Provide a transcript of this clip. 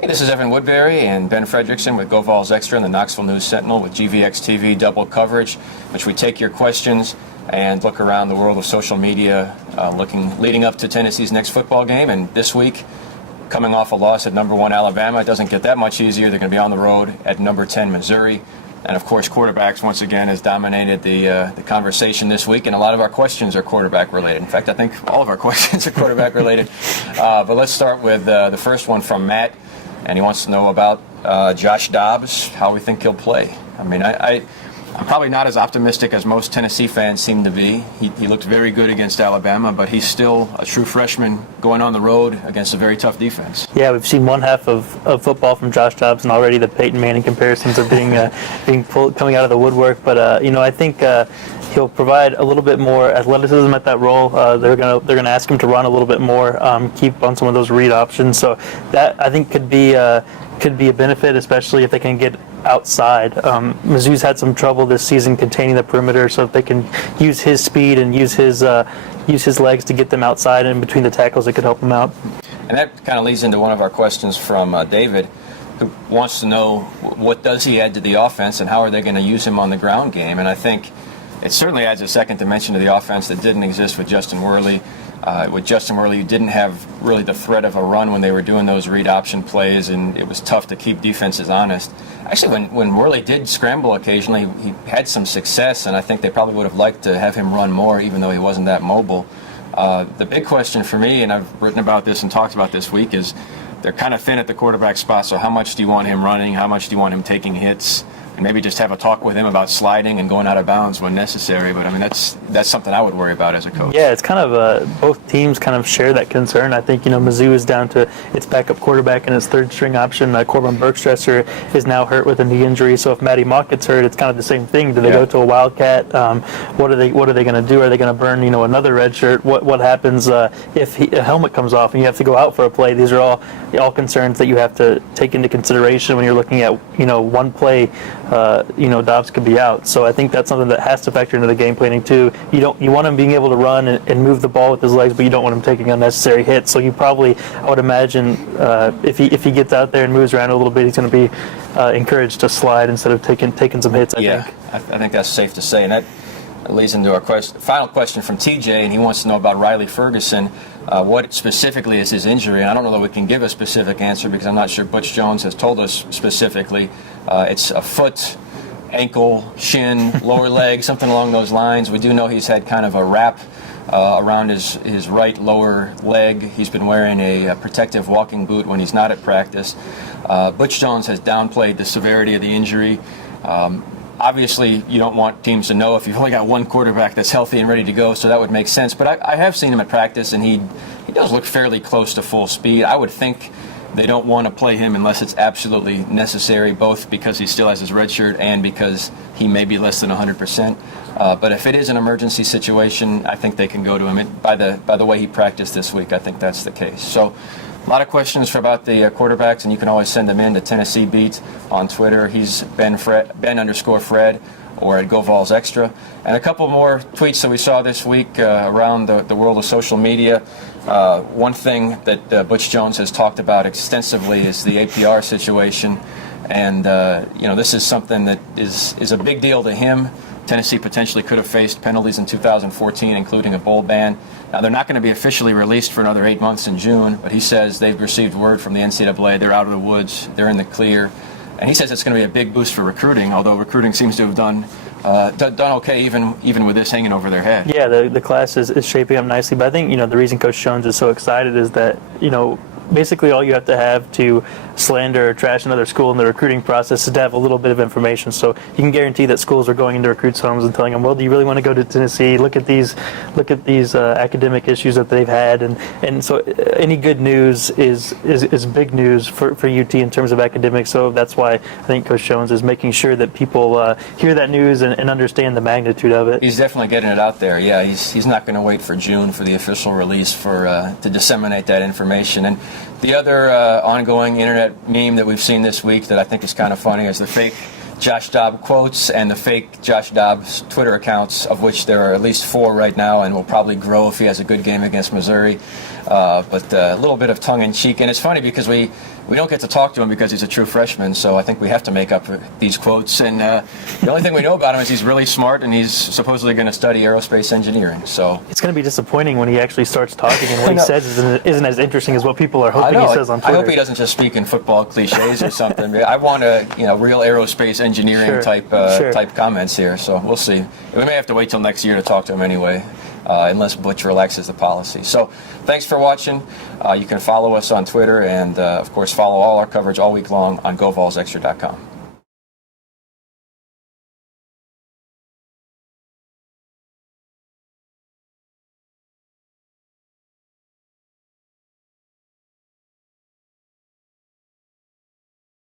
Hey, this is Evan Woodbery and Ben Frederickson with Go Vols Extra and the Knoxville News Sentinel with GVXTV double coverage, which we take your questions and look around the world of social media, leading up to Tennessee's next football game. And this week, coming off a loss at number 1 Alabama, it doesn't get that much easier. They're going to be on the road at number 10 Missouri. And of course, quarterbacks once again has dominated the conversation this week, and a lot of our questions are quarterback related. In fact, I think all of our questions are quarterback related. But let's start with the first one from Matt, and he wants to know about Josh Dobbs, how we think he'll play. I mean, I'm probably not as optimistic as most Tennessee fans seem to be. He looked very good against Alabama, but he's still a true freshman going on the road against a very tough defense. Yeah, we've seen one half of football from Josh Dobbs, and already the Peyton Manning comparisons are being coming out of the woodwork. But I think he'll provide a little bit more athleticism at that role. They're gonna ask him to run a little bit more, keep on some of those read options. So that I think could be a benefit, especially if they can get outside. Mizzou's had some trouble this season containing the perimeter, so if they can use his speed and use his legs to get them outside and between the tackles, it could help them out. And that kind of leads into one of our questions from David, who wants to know what does he add to the offense and how are they going to use him on the ground game. And I think it certainly adds a second dimension to the offense that didn't exist with Justin Worley. With Justin Worley, you didn't have really the threat of a run when they were doing those read option plays, and it was tough to keep defenses honest. Actually, when Worley did scramble occasionally, he had some success, and I think they probably would have liked to have him run more, even though he wasn't that mobile. The big question for me, and I've written about this and talked about this week, is they're kind of thin at the quarterback spot, so how much do you want him running? How much do you want him taking hits? And maybe just have a talk with him about sliding and going out of bounds when necessary. But I mean, that's something I would worry about as a coach. Yeah, it's kind of both teams kind of share that concern. I think Mizzou is down to its backup quarterback and its third string option. Corbin Bergstresser is now hurt with a knee injury. So if Matty Mock gets hurt, it's kind of the same thing. Do they go to a Wildcat? What are they going to do? Are they going to burn another red shirt? What happens if a helmet comes off and you have to go out for a play? These are all concerns that you have to take into consideration when you're looking at one play. Dobbs could be out, so I think that's something that has to factor into the game planning too. You want him being able to run and move the ball with his legs, but you don't want him taking unnecessary hits. So you probably, I would imagine, if he gets out there and moves around a little bit, he's going to be encouraged to slide instead of taking some hits. I think that's safe to say, and that leads into our final question from TJ, and he wants to know about Riley Ferguson. What specifically is his injury? And I don't know that we can give a specific answer because I'm not sure Butch Jones has told us specifically. It's a foot, ankle, shin, lower leg, something along those lines. We do know he's had kind of a wrap around his right lower leg. He's been wearing a protective walking boot when he's not at practice. Butch Jones has downplayed the severity of the injury. Obviously, you don't want teams to know if you've only got one quarterback that's healthy and ready to go, so that would make sense. But I have seen him at practice, and he does look fairly close to full speed. I would think they don't want to play him unless it's absolutely necessary, both because he still has his red shirt and because he may be less than 100%. But if it is an emergency situation, I think they can go to him. By the way he practiced this week, I think that's the case. So a lot of questions about the quarterbacks, and you can always send them in to Tennessee Beat on Twitter. He's Ben_Fred or at Go Vols Extra. And a couple more tweets that we saw this week around the world of social media. One thing that Butch Jones has talked about extensively is the APR situation. And, this is something that is a big deal to him. Tennessee potentially could have faced penalties in 2014, including a bowl ban. Now, they're not going to be officially released for another 8 months in June, but he says they've received word from the NCAA. They're out of the woods. They're in the clear. And he says it's going to be a big boost for recruiting, although recruiting seems to have done okay even with this hanging over their head. Yeah, the class is shaping up nicely. But I think, the reason Coach Jones is so excited is that, basically all you have to have to slander or trash another school in the recruiting process is to have a little bit of information. So you can guarantee that schools are going into recruits' homes and telling them, well, do you really want to go to Tennessee? Look at these academic issues that they've had. And so any good news is big news for UT in terms of academics. So that's why I think Coach Jones is making sure that people hear that news and understand the magnitude of it. He's definitely getting it out there. Yeah, he's not going to wait for June for the official release to disseminate that information. And the other ongoing internet meme that we've seen this week that I think is kind of funny is the fake Josh Dobbs quotes and the fake Josh Dobbs Twitter accounts, of which there are at least 4 right now and will probably grow if he has a good game against Missouri. but a little bit of tongue-in-cheek. And it's funny because we don't get to talk to him because he's a true freshman, so I think we have to make up these quotes. And the only thing we know about him is he's really smart, and he's supposedly going to study aerospace engineering. So it's going to be disappointing when he actually starts talking and what he says isn't as interesting as what people are hoping he says on Twitter. I hope he doesn't just speak in football cliches or something. I want real aerospace engineering type comments here. So we'll see. We may have to wait till next year to talk to him anyway. Unless Butch relaxes the policy. So thanks for watching. You can follow us on Twitter and, of course, follow all our coverage all week long on GoVolsExtra.com.